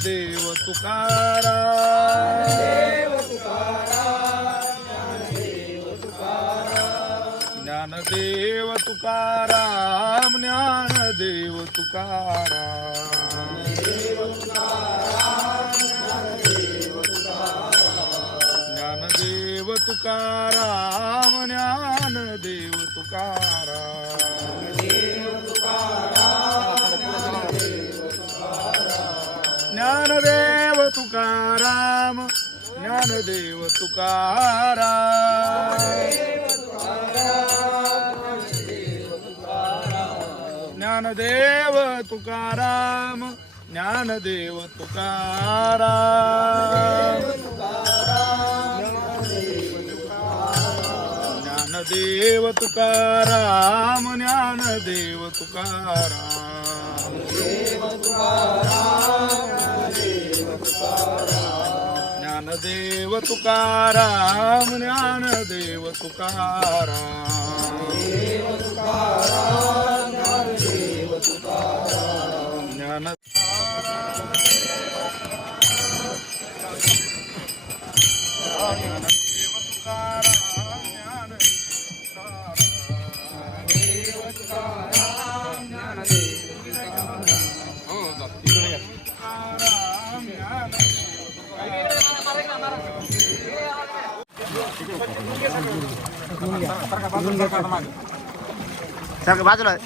ज्ञानदेव तुकाराम ज्ञानदेव तुकाराम ज्ञानदेव तुकाराम ज्ञानदेव तुकाराम ज्ञानदेव तुकाराम ज्ञानदेव तुकाराम ज्ञानदेव तुकाराम ज्ञानदेव तुकाराम ज्ञानदेव तुकाराम ज्ञानदेव तुकाराम ज्ञानदेव तुकाराम ज्ञानदेव तुकाराम ज्ञानदेव तुकाराम ज्ञान सारखं बाजूला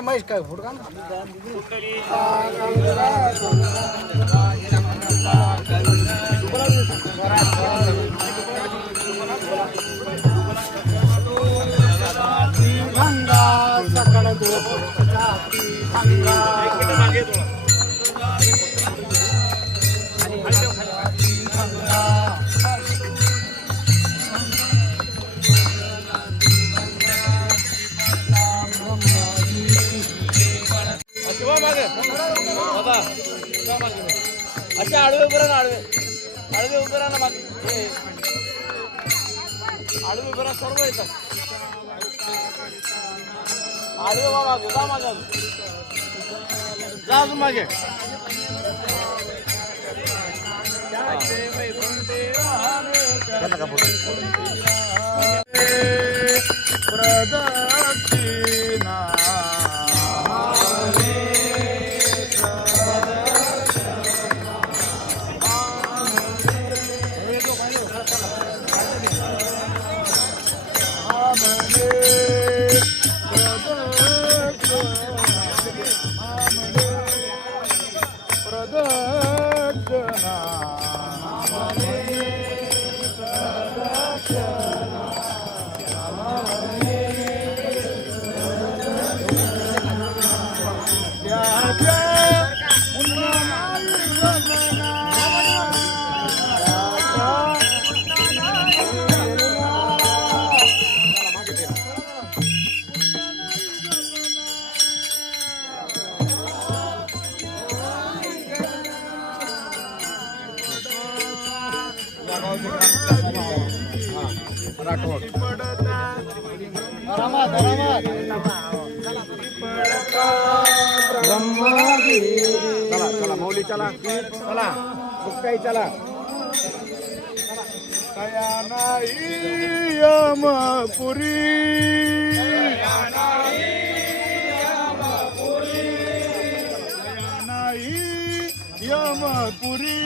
महेश काय फोटो का सकाळ अच्छा आडवे उभं राहा आडवे उभं राहा ना मागे आडवे उभं राहा सर्व येतात आडवे वा मागे जा मागे जा अजून मागे प्रदक्षिणा चला चला मौली चला चला काही चला कया नाही यमपुरी कया नाही यमपुरी